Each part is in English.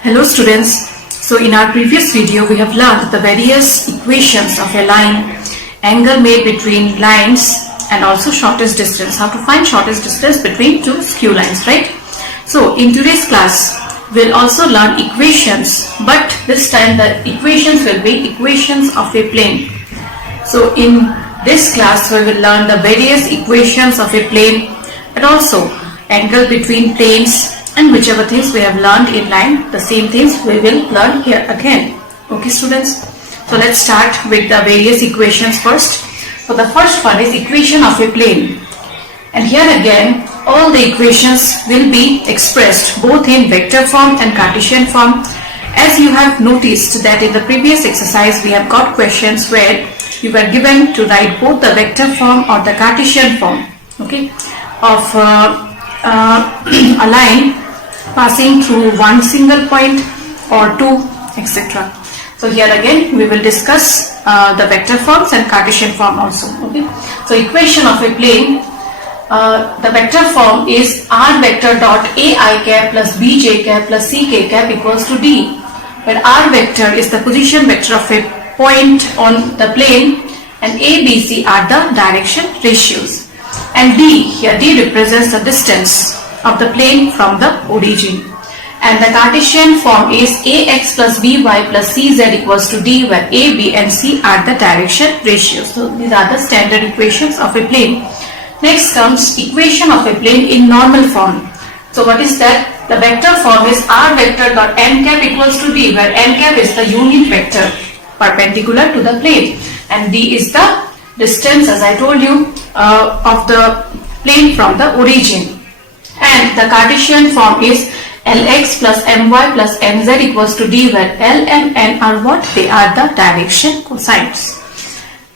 Hello students. So in our previous video we have learned the various equations of a line, angle made between lines and also shortest distance. How to find shortest distance between two skew lines, right? So in today's class we'll also learn equations, but this time the equations will be equations of a plane. So in this class we will learn the various equations of a plane and also angle between planes, and whichever things we have learned in line, the same things we will learn here again. Okay students, so let's start with the various equations first. So the first one is equation of a plane, and here again all the equations will be expressed both in vector form and Cartesian form. As you have noticed that in the previous exercise we have got questions where you were given to write both the vector form or the Cartesian form, okay, of a line passing through one single point or two, etc. So here again we will discuss the vector forms and Cartesian form also. Okay. So equation of a plane, the vector form is r vector dot ai cap plus bj cap plus ck cap equals to d, where r vector is the position vector of a point on the plane and a, b, c are the direction ratios, and d, here d represents the distance of the plane from the origin, and the Cartesian form is ax plus by plus cz equals to d, where a, b and c are the direction ratios. So these are the standard equations of a plane. Next comes equation of a plane in normal form. So what is that? The vector form is r vector dot n cap equals to d, where n cap is the unit vector perpendicular to the plane and d is the distance, as I told you, of the plane from the origin. And the Cartesian form is Lx plus My plus Mz equals to d, where L and N are what? They are the direction cosines.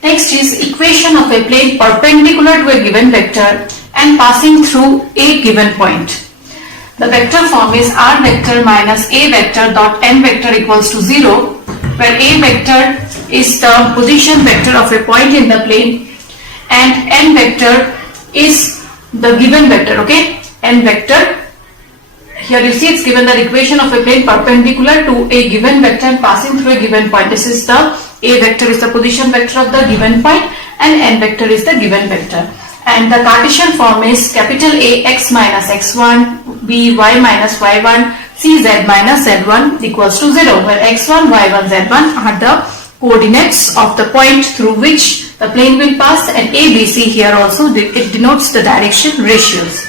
Next is equation of a plane perpendicular to a given vector and passing through a given point. The vector form is r vector minus a vector dot n vector equals to 0, where a vector is the position vector of a point in the plane and n vector is the given vector, okay? N vector, here you see it's given the equation of a plane perpendicular to a given vector and passing through a given point. This is the a vector is the position vector of the given point and n vector is the given vector. And the Cartesian form is capital A x minus x1, b y minus y1, c z minus z1 equals to 0, where x1, y1, z1 are the coordinates of the point through which the plane will pass, and a, b, c here also it denotes the direction ratios.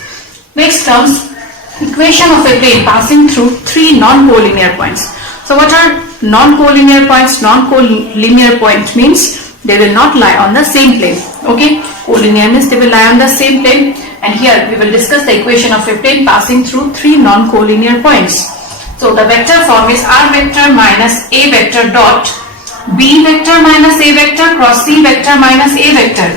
Next comes equation of a plane passing through three non-collinear points. So what are non-collinear points? Non-collinear point means they will not lie on the same plane. Okay, collinear means they will lie on the same plane, and here we will discuss the equation of a plane passing through three non-collinear points. So the vector form is r vector minus a vector dot b vector minus a vector cross c vector minus a vector,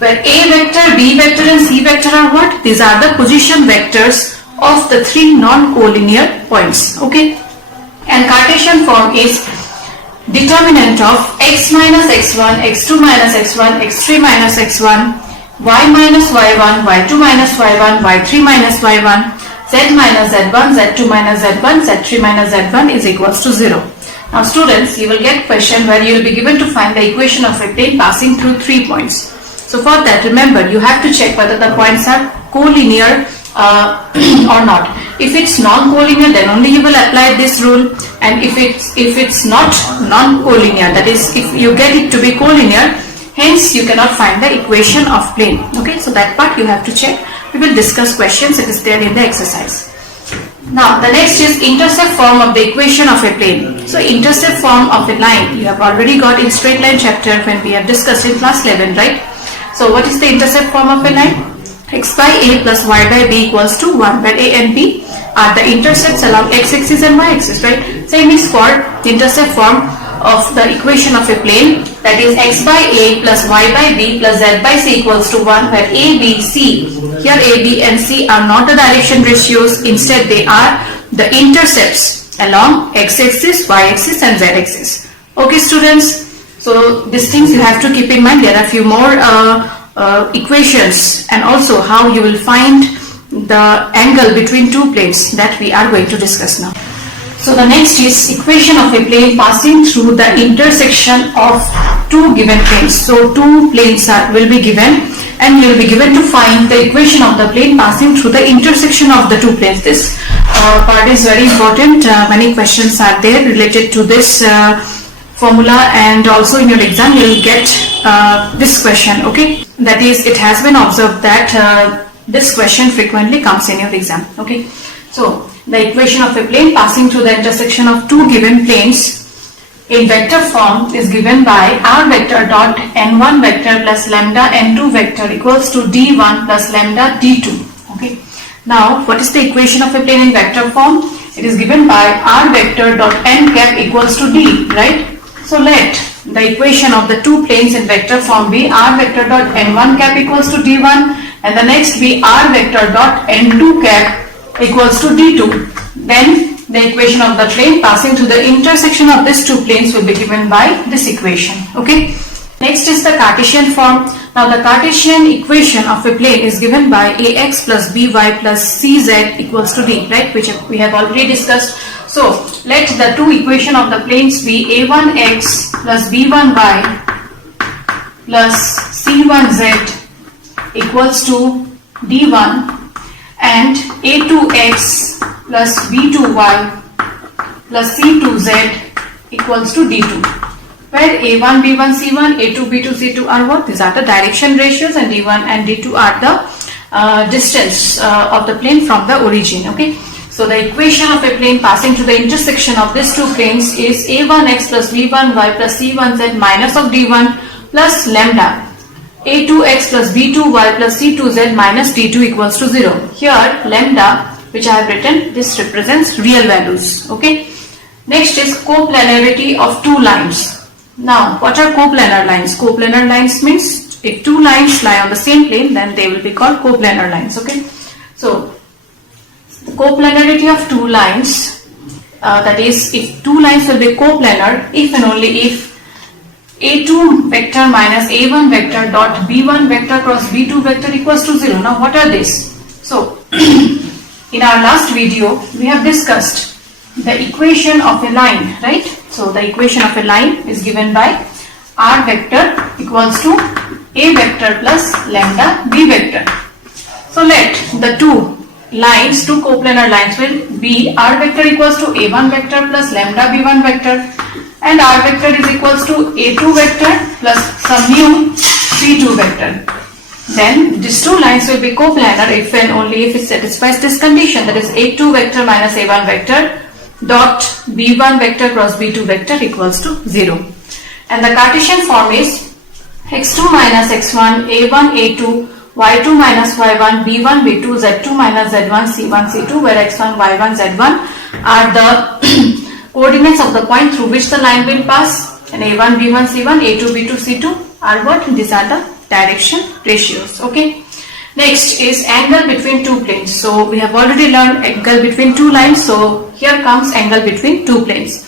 where a vector, b vector and c vector are what? These are the position vectors of the three non-collinear points. Okay, and Cartesian form is determinant of x minus x1, x2 minus x1, x3 minus x1, y minus y1, y2 minus y1, y3 minus y1, z minus z1, z2 minus z1, z3 minus z1 is equals to 0. Now students, you will get question where you will be given to find the equation of a plane passing through 3 points. So for that, remember, you have to check whether the points are collinear or not. If it's non-collinear, then only you will apply this rule, and if it's not non-collinear, that is if you get it to be collinear, hence you cannot find the equation of plane. Okay, so that part you have to check. We will discuss questions, it is there in the exercise. Now the next is intercept form of the equation of a plane. So intercept form of a line you have already got in straight line chapter when we have discussed in class 11, right? So what is the intercept form of a line? X by a plus y by b equals to 1, where a and b are the intercepts along x-axis and y-axis, right? Same is for the intercept form of the equation of a plane, that is x by a plus y by b plus z by c equals to 1, where a, b, c, here a, b and c are not the direction ratios, instead they are the intercepts along x-axis, y-axis and z-axis. Okay students, so these things you have to keep in mind. There are a few more equations and also how you will find the angle between two planes that we are going to discuss now. So the next is equation of a plane passing through the intersection of two given planes. So two planes will be given, and you will be given to find the equation of the plane passing through the intersection of the two planes. This part is very important. Many questions are there related to this formula, and also in your exam you will get this question. Okay, that is, it has been observed that this question frequently comes in your exam. Okay, so the equation of a plane passing through the intersection of two given planes in vector form is given by r vector dot n1 vector plus lambda n2 vector equals to d1 plus lambda d2. Okay, now what is the equation of a plane in vector form? It is given by r vector dot n cap equals to d, right? So let the equation of the two planes in vector form be r vector dot n1 cap equals to d1, and the next be r vector dot n2 cap equals to d2. Then the equation of the plane passing through the intersection of these two planes will be given by this equation. Okay. Next is the Cartesian form. Now the Cartesian equation of a plane is given by ax plus by plus cz equals to d, right, which we have already discussed. So let the two equation of the planes be a1x plus b1y plus c1z equals to d1, and a2x plus b2y plus c2z equals to d2, where a1, b1, c1, a2, b2, c2 are what? These are the direction ratios, and d1 and d2 are the distance of the plane from the origin. Okay, so the equation of a plane passing through the intersection of these two planes is a1x plus b1y plus c1z minus of d1 plus lambda a2x plus b2y plus c2z minus d2 equals to 0. Here lambda, which I have written, this represents real values. Okay. Next is coplanarity of two lines. Now what are coplanar lines? Coplanar lines means if two lines lie on the same plane, then they will be called coplanar lines. Okay. So the coplanarity of two lines, that is, if two lines will be coplanar if and only if a2 vector minus a1 vector dot b1 vector cross b2 vector equals to 0. Now what are these? So in our last video we have discussed the equation of a line, right? So the equation of a line is given by r vector equals to a vector plus lambda b vector. So let the two lines, two coplanar lines will be r vector equals to a1 vector plus lambda b1 vector, and r vector is equals to a2 vector plus some mu b2 vector. Then these two lines will be coplanar if and only if it satisfies this condition, that is a2 vector minus a1 vector dot b1 vector cross b2 vector equals to 0. And the Cartesian form is x2 minus x1 a1 a2 y2 minus y1 b1 b2 z2 minus z1 c1 c2, where x1 y1 z1 are the coordinates of the point through which the line will pass, and a1 b1 c1 a2 b2 c2 are what? These are the direction ratios. Okay. Next is angle between two planes. So we have already learned angle between two lines. So here comes angle between two planes.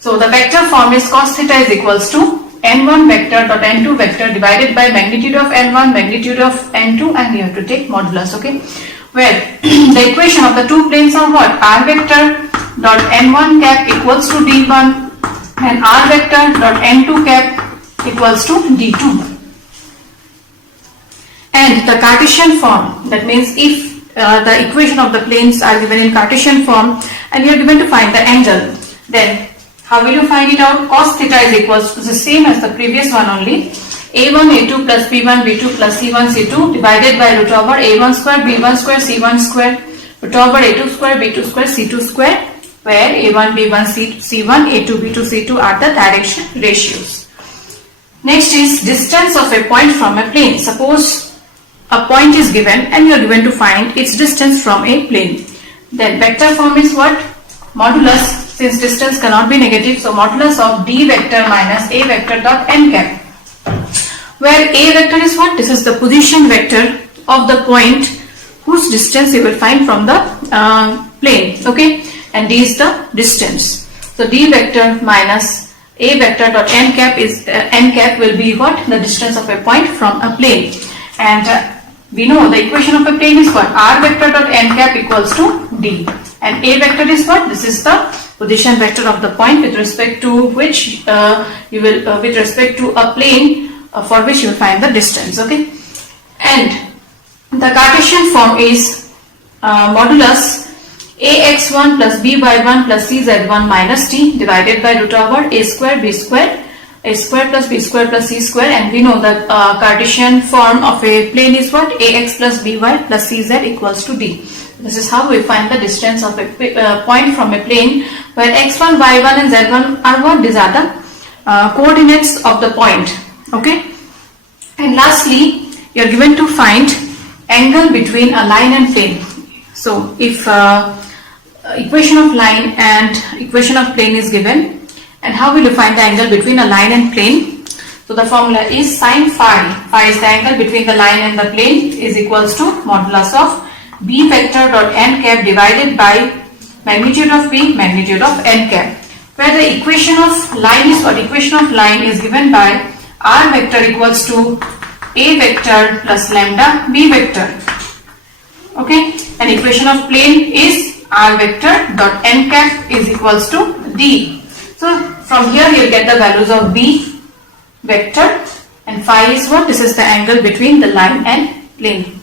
So the vector form is cos theta is equals to n1 vector dot n2 vector divided by magnitude of n1 magnitude of n2, and you have to take modulus. Okay, where the equation of the two planes are what? R vector dot n1 cap equals to d1 and r vector dot n2 cap equals to d2. And the Cartesian form, that means if the equation of the planes are given in Cartesian form and you are given to find the angle, then how will you find it out? Cos theta is equals to the same as the previous one only, a1 a2 plus b1 b2 plus c1 c2 divided by root over a1 square b1 square c1 square root over a2 square b2 square c2 square, where a1 b1 c1 a2 b2 c2 are the direction ratios. Next is distance of a point from a plane. Suppose a point is given and you are given to find its distance from a plane. Then vector form is what? Modulus, since distance cannot be negative, so modulus of d vector minus a vector dot n cap, where a vector is what? This is the position vector of the point whose distance you will find from the plane. Okay, and d is the distance. So d vector minus a vector dot n cap is n cap will be what? The distance of a point from a plane. And we know the equation of a plane is what? R vector dot n cap equals to d, and a vector is what? This is the position vector of the point with respect to which with respect to a plane for which you will find the distance. Okay, and the Cartesian form is modulus ax1 plus by1 plus cz1 minus t divided by root over a square plus b square plus c square, and we know the Cartesian form of a plane is what? Ax plus by plus cz equals to d. This is how we find the distance of a point from a plane where x1, y1 and z1 are what? These are the coordinates of the point. Okay, and lastly you are given to find angle between a line and plane. So if equation of line and equation of plane is given, and how will you find the angle between a line and plane? So the formula is sin phi. Phi is the angle between the line and the plane, is equals to modulus of b vector dot n cap divided by magnitude of b, magnitude of n cap, where the equation of line is what? Equation of line is given by r vector equals to a vector plus lambda b vector. Okay, and equation of plane is r vector dot n cap is equals to d. So from here you will get the values of b vector, and phi is what? This is the angle between the line and plane.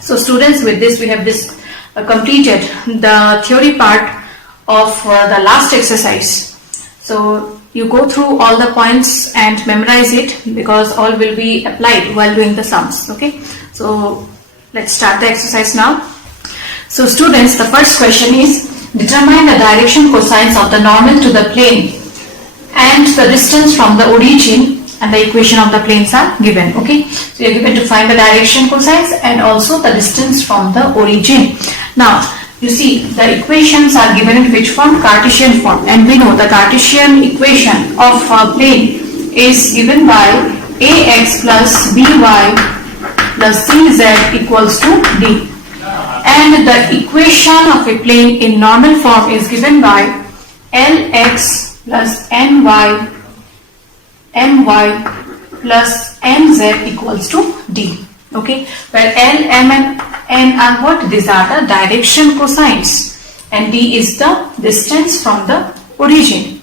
So students, with this we have completed the theory part of the last exercise. So you go through all the points and memorize it, because all will be applied while doing the sums. Okay, so let's start the exercise now. So students, the first question is, determine the direction cosines of the normal to the plane and the distance from the origin, and the equation of the planes are given. Okay, so you are given to find the direction cosines and also the distance from the origin. Now you see the equations are given in which form? Cartesian form, and we know the Cartesian equation of a plane is given by ax plus by plus cz equals to d, and the equation of a plane in normal form is given by lx plus my plus mz equals to d. Okay, where L, M and N are what? These are the direction cosines, and d is the distance from the origin.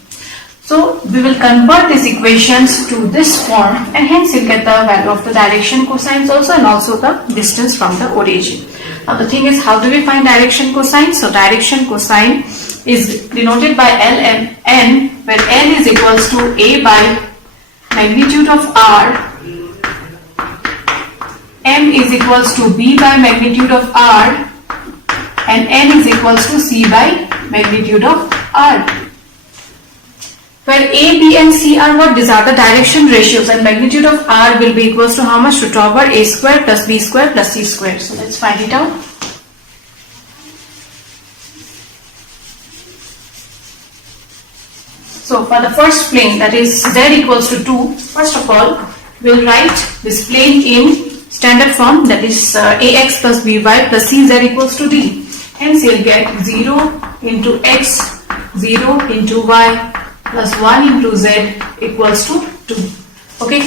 So we will convert these equations to this form, and hence you get the value of the direction cosines also, and also the distance from the origin. Now the thing is, how do we find direction cosine? So direction cosine is denoted by L and N, where L is equals to A by magnitude of R, M is equals to B by magnitude of R, and N is equals to C by magnitude of R. Where A, B and C are what? These are the direction ratios, and magnitude of R will be equals to how much? Root over A square plus B square plus C square. So let's find it out. So for the first plane, that is z equals to 2, first of all we'll write this plane in standard form, that is ax plus by plus cz equals to d. Hence you'll get 0 into x, 0 into y plus 1 into z equals to 2. Okay,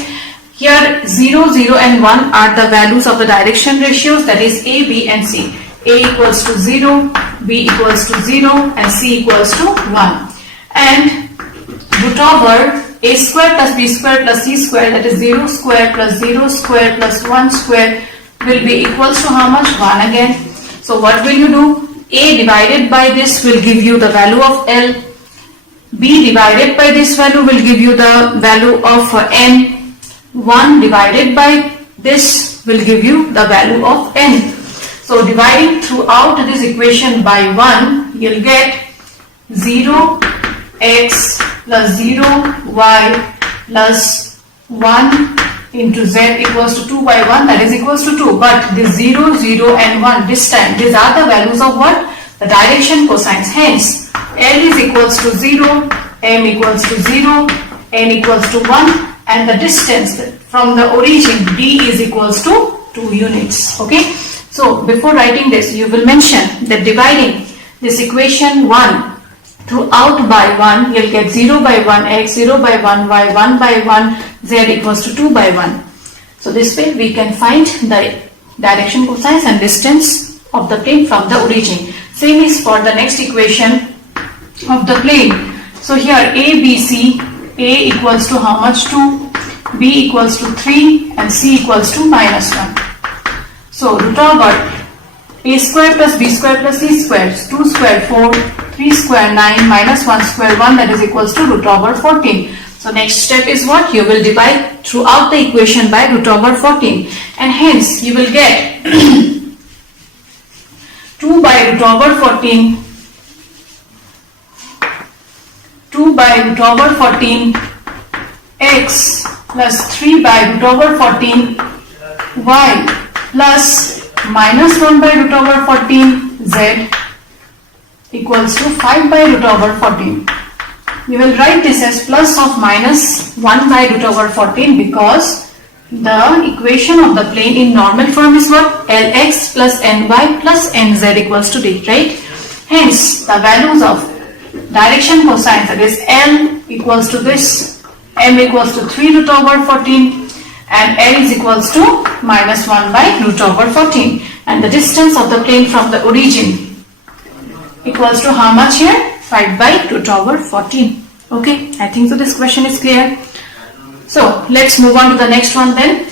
here 0, 0 and 1 are the values of the direction ratios, that is a, b and c. A equals to 0, b equals to 0 and c equals to 1. And root over a square plus b square plus c square, that is 0 square plus 0 square plus 1 square, will be equals to how much? 1 again. So what will you do? A divided by this will give you the value of L. B divided by this value will give you the value of N. 1 divided by this will give you the value of N. So dividing throughout this equation by 1, you'll get 0 x plus 0 y plus 1 into z equals to 2 by 1, that is equals to 2. But this 0, 0 and 1 this time, these are the values of what? The direction cosines. Hence L is equals to 0, M equals to 0, N equals to 1, and the distance from the origin D is equals to 2 units. Okay, so before writing this, you will mention that dividing this equation 1 throughout by 1, you'll get 0 by 1 x, 0 by 1 y, 1 by 1 z equals to 2 by 1. So this way we can find the direction cosines and distance of the plane from the origin. Same is for the next equation, of the plane. So here A, B, C, A equals to how much? 2, B equals to 3 and C equals to minus 1. So root over A square plus B square plus C square, 2 square 4, 3 square 9, minus 1 square 1, that is equals to root over 14. So next step is what? You will divide throughout the equation by root over 14 and hence you will get 2 by root over 14, 2 by root over 14 x plus 3 by root over 14 y plus minus 1 by root over 14 z equals to 5 by root over 14. We will write this as plus of minus 1 by root over 14 because the equation of the plane in normal form is what? Lx plus ny plus nz equals to d, right? Hence, the values of direction cosine, that is L equals to this, m equals to 3 root over 14 and L is equals to minus 1 by root over 14 and the distance of the plane from the origin equals to how much here? 5 by root over 14. Okay, I think so this question is clear. So let's move on to the next one then.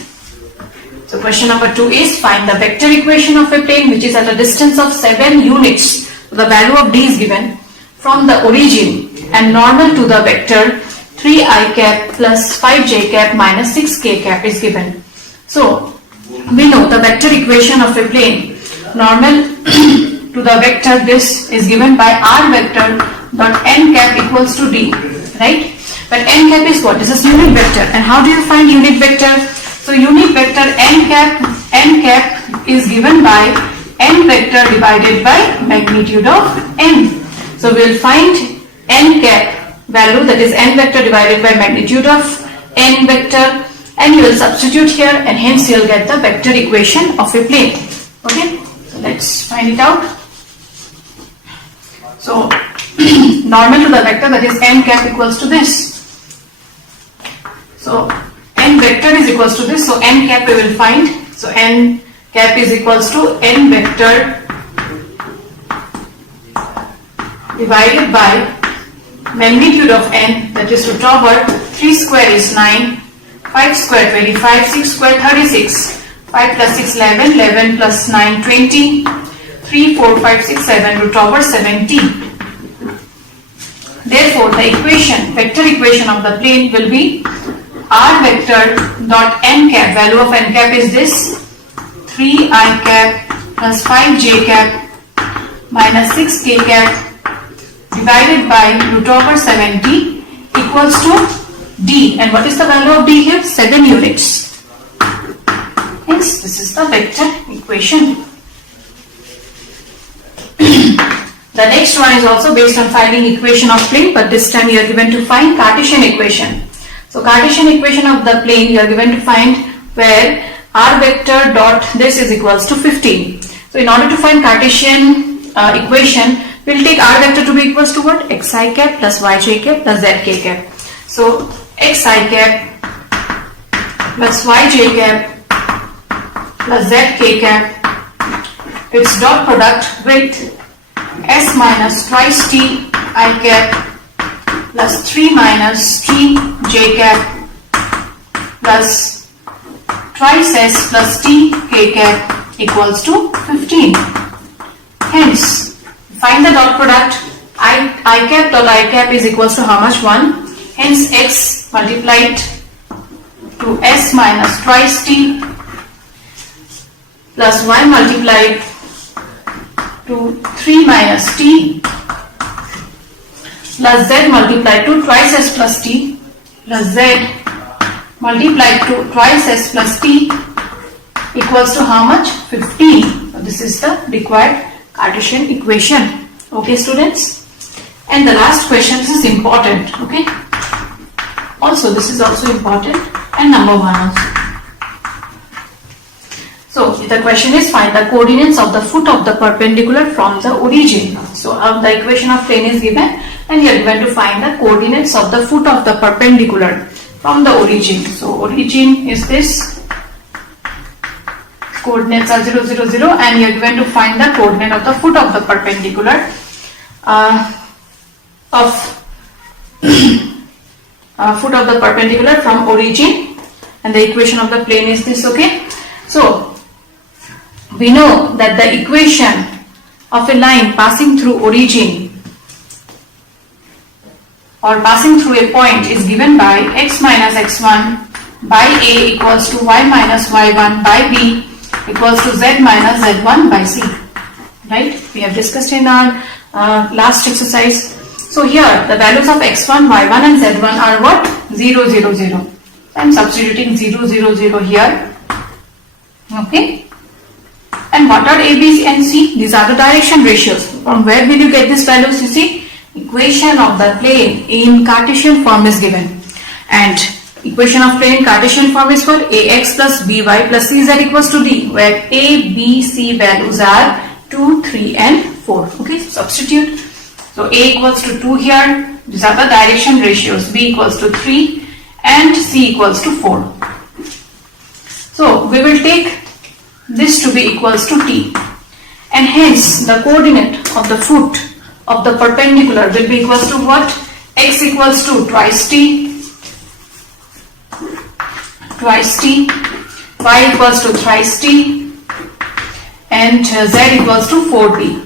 So question number 2 is find the vector equation of a plane which is at a distance of 7 units. So the value of d is given from the origin and normal to the vector 3i cap plus 5j cap minus 6k cap is given. So we know the vector equation of a plane normal to the vector, this is given by r vector dot n cap equals to d, right? But n cap is what? This is unit vector. And how do you find unit vector? So unit vector n cap is given by n vector divided by magnitude of n. So we will find n cap value, that is n vector divided by magnitude of n vector, and you will substitute here and hence you will get the vector equation of a plane. Okay, so let's find it out. So normal to the vector, that is n cap equals to this. So n vector is equals to this. So n cap we will find. So n cap is equals to n vector divided by magnitude of n, that is root over 3 square is 9, 5 square 25, 6 square 36, 5 plus 6 11, 11 plus 9 20, 3 4 5 6 7 root over 17. Therefore the equation, vector equation of the plane will be r vector dot n cap, value of n cap is this 3i cap plus 5j cap minus 6k cap divided by root over 70 equals to d. And what is the value of d here? 7 units. Hence this is the vector equation. The next one is also based on finding equation of plane, but this time you are given to find Cartesian equation. So Cartesian equation of the plane you are given to find where r vector dot this is equals to 15. So in order to find Cartesian equation, we will take r vector to be equals to what? Xi cap plus yj cap plus zk cap. So xi cap plus yj cap plus zk cap, its dot product with s minus twice t I cap plus 3 minus t j cap plus twice s plus t k cap equals to 15. Hence, find the dot product. I cap dot I cap is equals to how much? 1. Hence x multiplied to s minus twice t plus y multiplied to 3 minus t plus z multiplied to twice s plus t plus z multiplied to twice s plus t equals to how much? 15. So this is the required Cartesian equation. Okay students, and the last question, this is important. Okay, also this is also important, and number 1 also. So the question is find the coordinates of the foot of the perpendicular from the origin. So the equation of plane is given and you are going to find the coordinates of the foot of the perpendicular from the origin. So origin is this, coordinates are 0 0 0 and you are going to find the coordinate of the foot of the perpendicular. of foot of the perpendicular from origin, and the equation of the plane is this. Okay, so we know that the equation of a line passing through origin or passing through a point is given by x minus x1 by a equals to y minus y1 by b equals to z minus z1 by c. Right? We have discussed in our last exercise. So here the values of x1, y1 and z1 are what? 0, 0, 0. I am substituting 0, 0, 0 here. Okay. And what are a, b and c? These are the direction ratios. From where will you get these values? You see, equation of the plane in Cartesian form is given. And equation of plane in Cartesian form is for ax plus by plus cz equals to d, where a, b, c values are 2, 3 and 4. Okay, so substitute. So a equals to 2 here. These are the direction ratios. B equals to 3 and c equals to 4. So we will take this to be equals to t, and hence the coordinate of the foot of the perpendicular will be equals to what? X equals to twice t, y equals to thrice t, and z equals to 4t.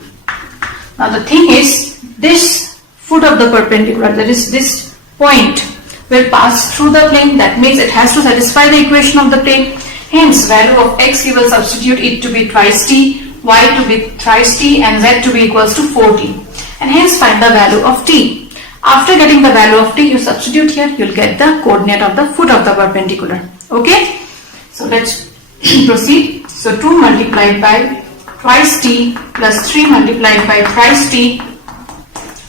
Now the thing is, this foot of the perpendicular, that is this point, will pass through the plane. That means it has to satisfy the equation of the plane. Hence value of x you will substitute it to be twice t, y to be thrice t and z to be equals to 4t, and hence find the value of t. After getting the value of t, you substitute here, you will get the coordinate of the foot of the perpendicular. Okay, so let's proceed. So 2 multiplied by twice t plus 3 multiplied by thrice t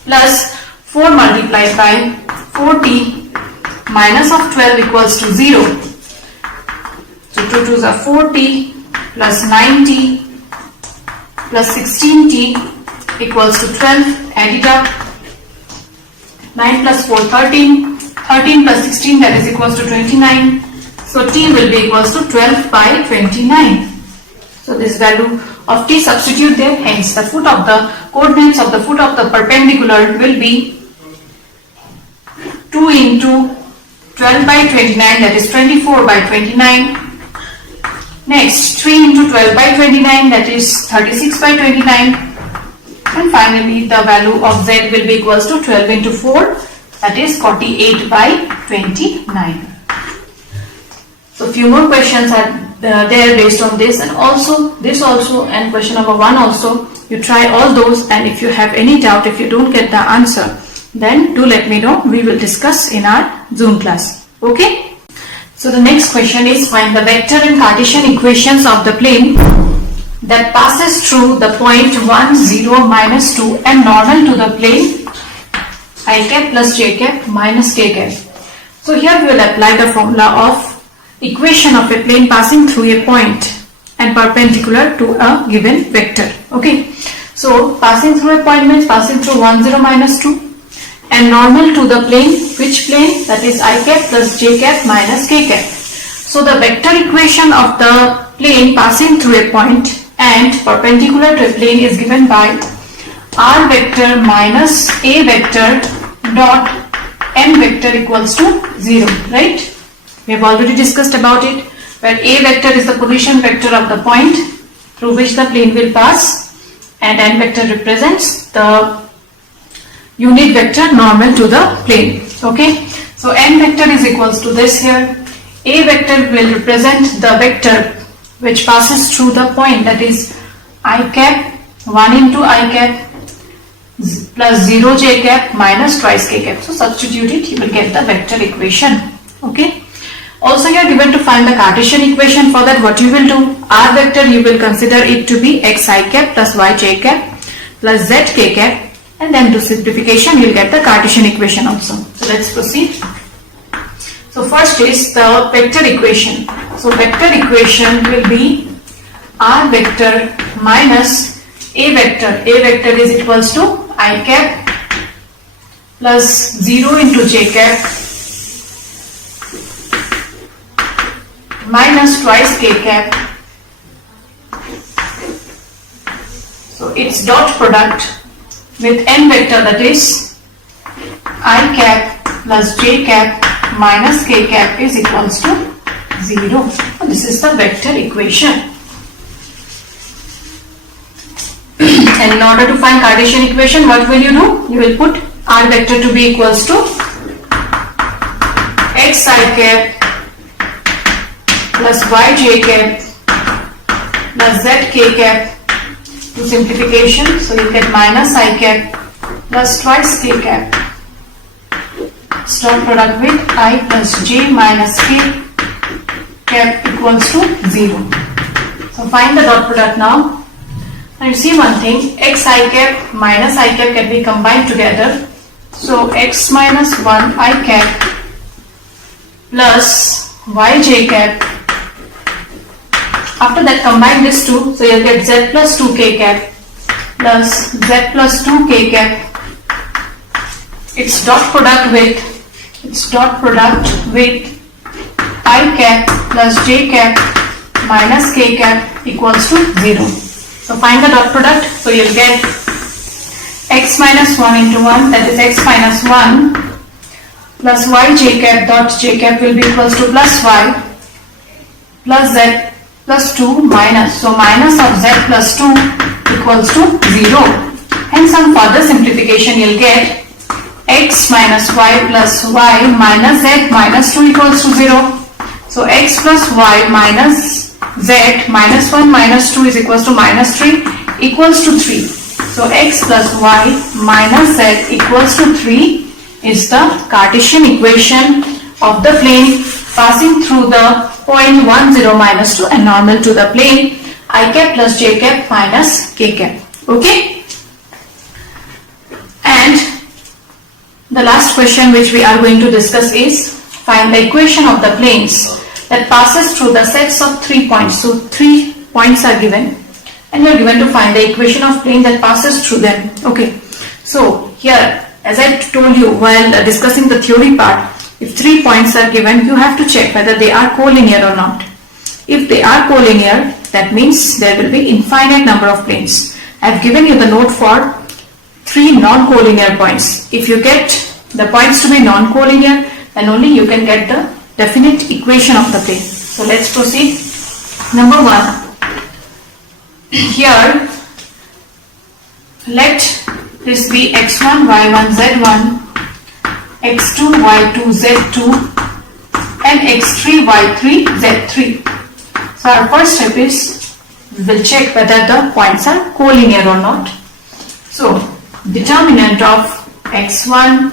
plus 4 multiplied by 4t minus of 12 equals to 0. So 2 2s are 4t plus 9t plus 16t equals to 12. Add it up. 9 plus 4, 13. 13 plus 16, that is equals to 29. So t will be equals to 12 by 29. So this value of t substitute there. Hence the foot of the coordinates of the foot of the perpendicular will be 2 into 12 by 29, that is 24 by 29. Next 3 into 12 by 29, that is 36 by 29. And finally the value of z will be equals to 12 into 4, that is 48 by 29. So few more questions are there based on this, and also this also, and question number 1 also. You try all those, and if you have any doubt, if you don't get the answer, then do let me know. We will discuss in our Zoom class. Okay. So the next question is, find the vector and Cartesian equations of the plane that passes through the point 1, 0, minus 2 and normal to the plane I cap plus j cap minus k cap. So here we will apply the formula of equation of a plane passing through a point and perpendicular to a given vector. Okay. So passing through a point means passing through 1, 0, minus 2. And normal to the plane, which plane? That is I cap plus j cap minus k cap. So the vector equation of the plane passing through a point and perpendicular to a plane is given by r vector minus a vector dot n vector equals to 0, right? We have already discussed about it, where a vector is the position vector of the point through which the plane will pass, and n vector represents the unit vector normal to the plane. Okay, so n vector is equals to this here. A vector will represent the vector which passes through the point, that is I cap 1 into I cap plus 0 j cap minus twice k cap. So substitute it, you will get the vector equation. Okay. Also you are given to find the Cartesian equation. For that, what you will do, r vector you will consider it to be x I cap plus y j cap plus z k cap, and then to simplification you will get the Cartesian equation also. So let's proceed. So first is the vector equation. So vector equation will be r vector minus a vector. A vector is equals to I cap plus 0 into j cap minus twice k cap. So its dot product with n vector, that is I cap plus j cap minus k cap is equals to 0. So this is the vector equation. And in order to find Cartesian equation, what will you do? You will put r vector to be equals to x I cap plus y j cap plus z k cap. To simplification, so you get minus I cap plus twice k cap. Dot product with I plus j minus k cap equals to 0. So find the dot product now. And see one thing, x I cap minus I cap can be combined together. So x minus 1 I cap plus y j cap. After that combine this two, so you'll get z plus 2k cap plus z plus 2k cap. Its dot product with I cap plus j cap minus k cap equals to 0. So find the dot product. So you'll get x minus 1 into 1, that is x minus 1 plus y j cap dot j cap will be equals to plus y plus z plus 2 minus. So minus of z plus 2 equals to 0. And some further simplification you'll get x minus y plus y minus z minus 2 equals to 0. So x plus y minus z minus 1 minus 2 is equals to minus 3 equals to 3. So x plus y minus z equals to 3 is the Cartesian equation of the plane passing through the point 1, 0, minus 2 and normal to the plane I cap plus j cap minus k cap. Okay? And the last question which we are going to discuss is find the equation of the planes that passes through the sets of 3 points. So 3 points are given and you are given to find the equation of plane that passes through them. Okay. So here, as I told you while discussing the theory part, if 3 points are given, you have to check whether they are collinear or not. If they are collinear, that means there will be infinite number of planes. I have given you the note for 3 non-collinear points. If you get the points to be non-collinear, then only you can get the definite equation of the plane. So let's proceed. Number 1. Here, let this be x1, y1, z1, x2, y2, z2 and x3, y3, z3. So our first step is we will check whether the points are collinear or not. So determinant of x1,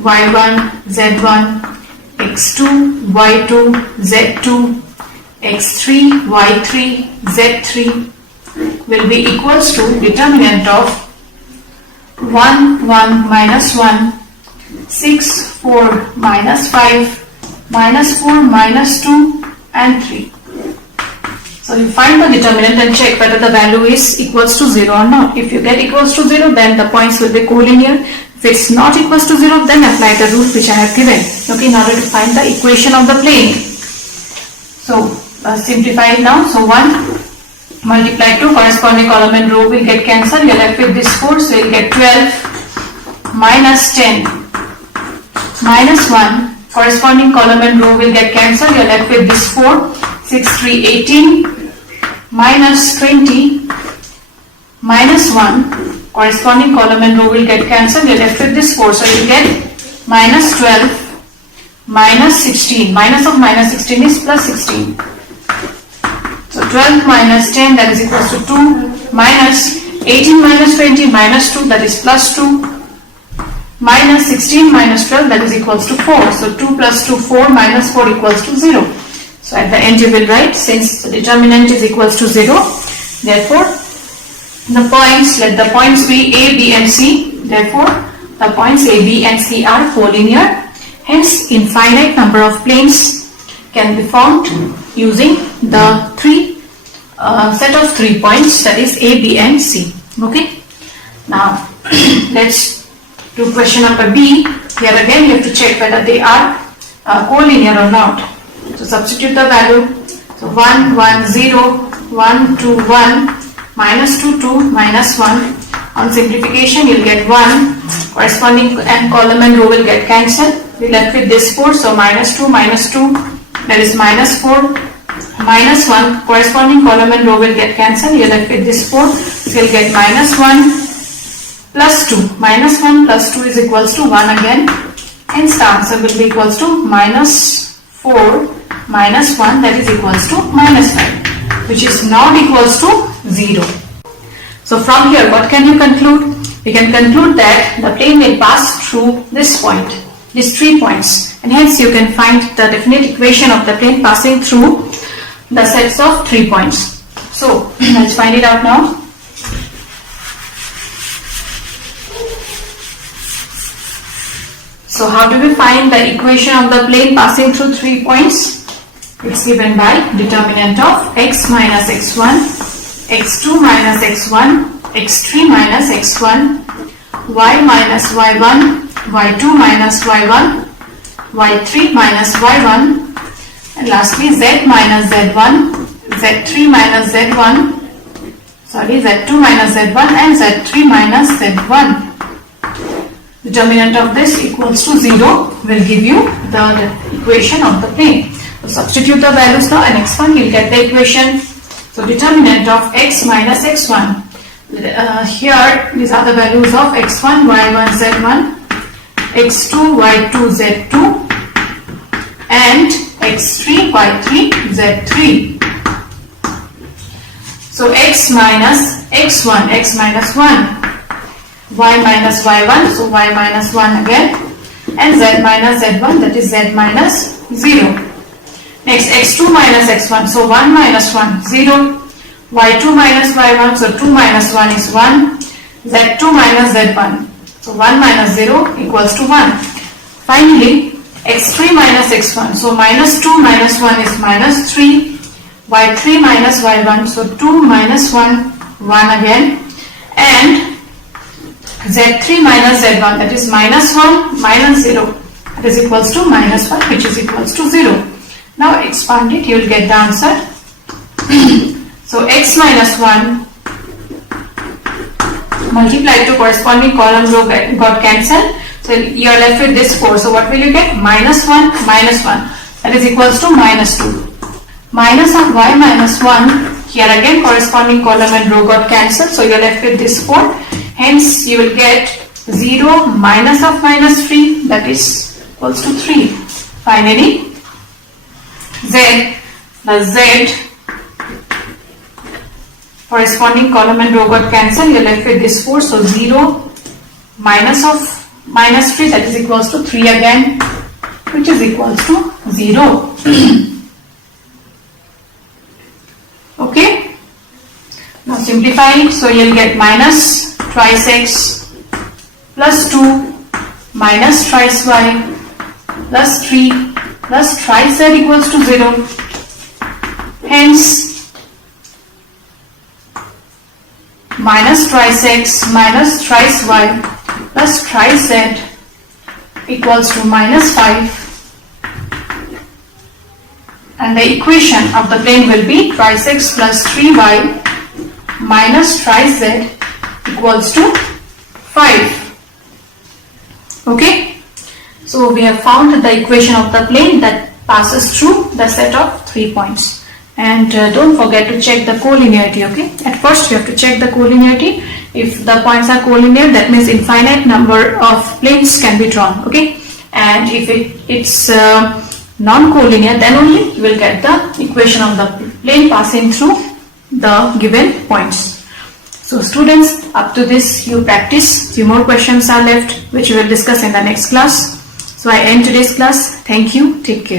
y1, z1, x2, y2, z2, x3, y3, z3 will be equals to determinant of 1, 1, minus 1, 6, 4, minus 5, minus 4, minus 2 and 3. So you find the determinant and check whether the value is equals to 0 or not. If you get equals to 0, then the points will be collinear. If it's not equals to 0, then apply the rule which I have given, okay, in order to find the equation of the plane. So simplify it now. So 1 multiplied 2, corresponding column and row will get cancelled. You are left with this 4, so you will get 12 minus 10 minus 1, corresponding column and row will get cancelled. You are left with this 4, 6, 3, 18 minus 20 minus 1, corresponding column and row will get cancelled. You are left with this 4, so you get minus 12 minus 16. Minus of minus 16 is plus 16. So 12 minus 10, that is equals to 2, minus 18 minus 20 minus 2, that is plus 2, minus 16 minus 12, that is equals to 4. So 2 plus 2, 4, minus 4 equals to 0. So at the end you will write, since the determinant is equals to 0, therefore the points, let the points be A, B and C. Therefore the points A, B and C are collinear. Hence infinite number of planes can be formed using the set of 3 points, that is A, B and C. Okay. Now let's do question number B. Here again you have to check whether they are collinear or not. So substitute the value. So 1, 1, 0, 1, 2, 1, minus 2, 2, minus 1. On simplification, you'll get 1, corresponding and column and row will get cancelled. We're left with this 4, so minus 2, that is minus 4, minus 1, corresponding column and row will get cancelled. You're left with this 4, so you'll get minus 1 plus 2. Minus 1 plus 2 is equals to 1 again. Hence the answer will be equals to minus 4 minus 1, that is equals to minus 5, which is not equals to 0. So from here, what can you conclude? We can conclude that the plane will pass through this point, these 3 points, and hence you can find the definite equation of the plane passing through the sets of 3 points. So let's find it out now. So how do we find the equation of the plane passing through 3 points? It's given by determinant of x minus x1, x2 minus x1, x3 minus x1, y minus y1, y2 minus y1, y3 minus y1, and lastly z minus z1, z3 minus z1, z2 minus z1 and z3 minus z1. Determinant of this equals to 0 will give you the equation of the plane. So substitute the values now and x1 you'll get the equation. So determinant of x minus x1. Here these are the values of x1, y1, z1, x2, y2, z2 and x3, y3, z3. So x minus x1, x minus 1, y minus y1, so y minus 1 again, and z minus z1, that is z minus 0. Next x2 minus x1, so 1 minus 1, 0, y2 minus y1, so 2 minus 1 is 1, z2 minus z1, so 1 minus 0 equals to 1. Finally, x3 minus x1, so minus 2 minus 1 is minus 3, y3 minus y1, so 2 minus 1, 1 again, and z3 minus z1, that is minus 1 minus 0, that is equals to minus 1, which is equals to 0. Now expand it, you will get the answer. So x minus 1 multiplied to corresponding column row got cancelled. So you are left with this 4. So what will you get? Minus 1 minus 1, that is equals to minus 2. Minus of y minus 1, here again corresponding column and row got cancelled. So you are left with this 4. Hence you will get 0 minus of minus 3, that is equals to 3. Finally, z plus z, corresponding column and row got cancelled. You are left with this 4. So 0 minus of minus 3, that is equals to 3 again, which is equals to 0. Okay. Now simplify it. So you will get minus twice x plus 2 minus twice y plus 3 plus twice z equals to 0. Hence, minus twice x minus twice y plus twice z equals to minus 5. And the equation of the plane will be twice x plus 3y minus twice z equals to 5. Okay. So we have found the equation of the plane that passes through the set of 3 points. And don't forget to check the collinearity. Okay. At first you have to check the collinearity. If the points are collinear, that means infinite number of planes can be drawn. Okay. And if it's non-collinear, then only you will get the equation of the plane passing through the given points. So students, up to this you practice. Few more questions are left which we will discuss in the next class. So I end today's class. Thank you. Take care.